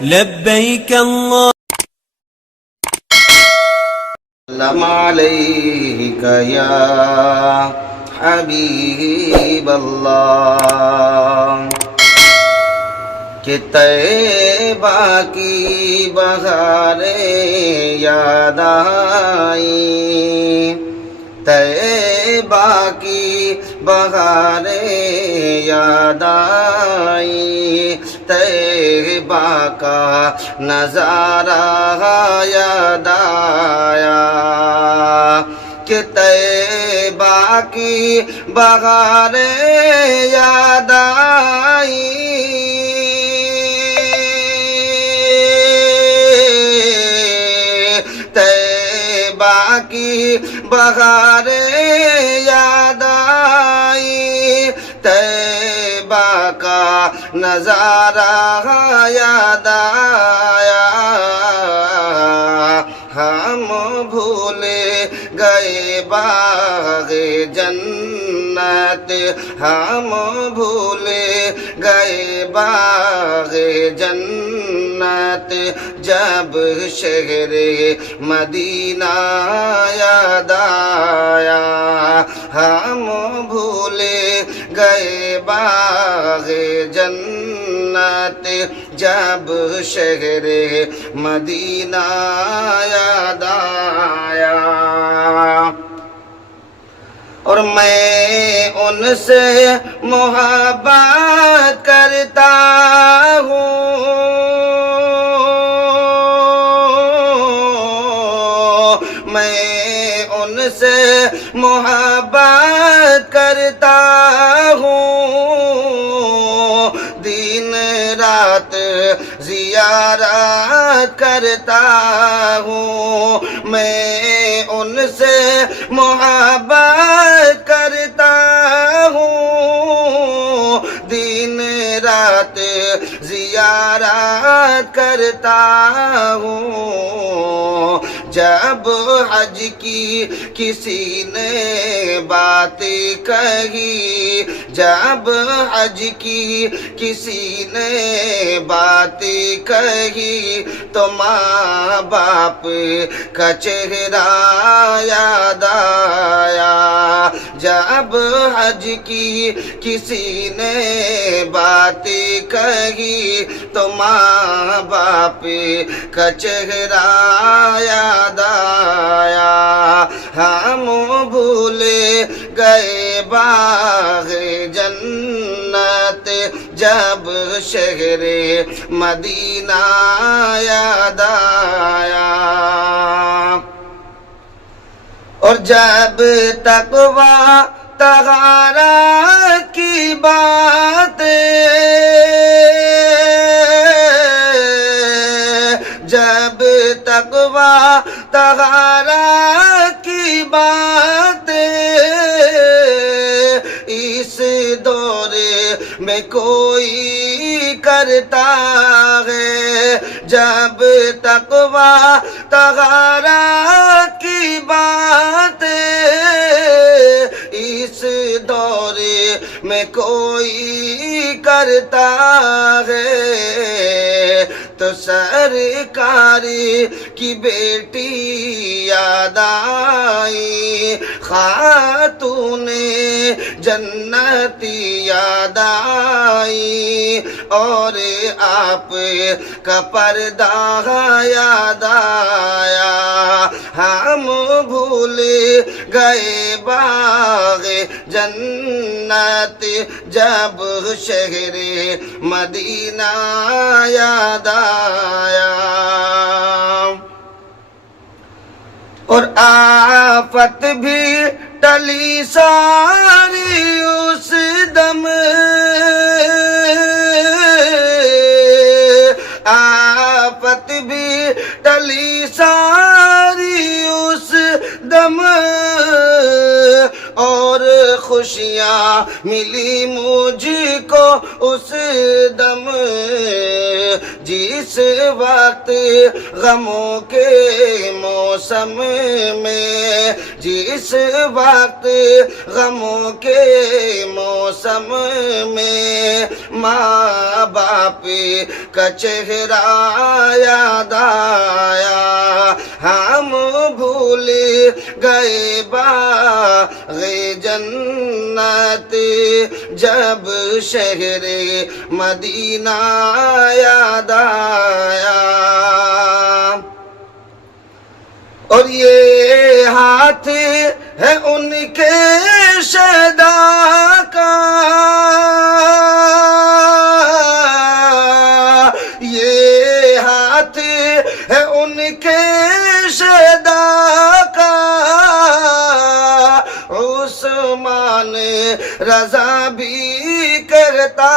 لبيك الله سلام عليك يا حبيب الله کہ طیبہ کی بہاریں یاد آئیں، طیبہ کی بہاریں یاد آئیں، طیبہ کا نظارہ یاد آیا کہ طیبہ کی بہاریں یاد آئیں، طیبہ کی بہاریں یاد آئیں، طیبہ کا نظارہ یاد آیا، ہم بھولے گئے باغ جنت، ہم بھولے گئے باغ جنت، جب شہر مدینہ یاد آیا، ہم بھولے گئے باغ جنت، جب شہر مدینہ یاد آیا، اور میں ان سے محبت کرتا ہوں، میں ان سے محبت کرتا ہوں، دن رات زیارت کرتا ہوں، میں ان سے محبت کرتا ہوں، دن رات زیارت کرتا ہوں، جب حج کی کسی نے بات کہی، جب حج کی کسی نے بات کہی، تو ماں باپ کا چہرہ یاد آیا، جب حج کی کسی نے بات کہی، تو ماں باپ کا چہرہ یاد آیا، ہم بھولے گئے باغ جنت، جب شہر مدینہ یاد آیا، اور جب تقویٰ طہارت کی باتیں، جب تقویٰ طہارت کی باتیں اس دور میں کوئی کرتا ہے، جب تقویٰ طہارت کی باتیں اس دور میں کوئی کرتا ہے، تو سرکار کی بیٹی یاد آئی، خاتون جنتی یاد آئی، اور آپ کا پردہ یاد آیا، ہم بھول گئے باغ جنت، جب شہر مدینہ یاد آیا، اور آفت بھی ٹلی ساری اس دم، آفت بھی ٹلی ساری اس دم، اور خوشیاں ملی مجھ کو اس دم، جس وقت غموں کے موسم میں، جس وقت غموں کے موسم میں ماں باپ کا چہرہ یاد آیا، ہم بھول گئے باغ جنت جب شہر مدینہ یاد آیا۔ اور یہ ہاتھ ہے ان کے شہدا کا، یہ ہاتھ ہے ان کے شہدا کا، عثمان رضا بھی کہتا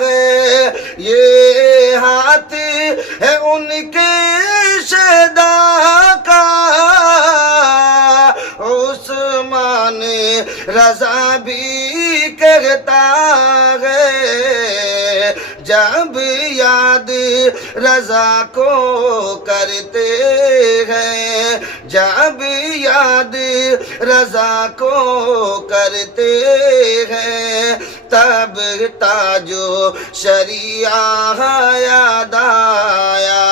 ہے، یہ ہاتھ ہے ان کے شہدا کا، عثمان رضا بھی کہتا ہے، جب یاد رضا کو کرتے ہیں، جب یاد رضا کو کرتے ہیں، تب تاج و شریعہ یاد آیا،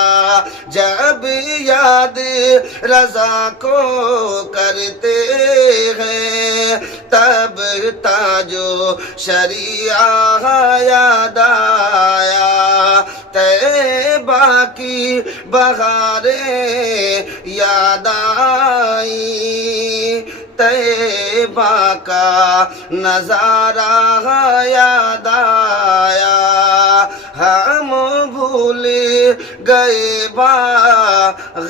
جب یاد رضا کو کرتے ہیں، تب تاج و شریعہ یاد آیا، طیبہ کی بہاریں یاد آئیں، طیبہ کا نظارہ یاد آیا، ہم بھول گئے باغ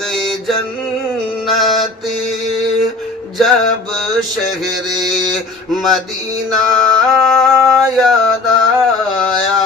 جنت جب شہر مدینہ یاد آیا۔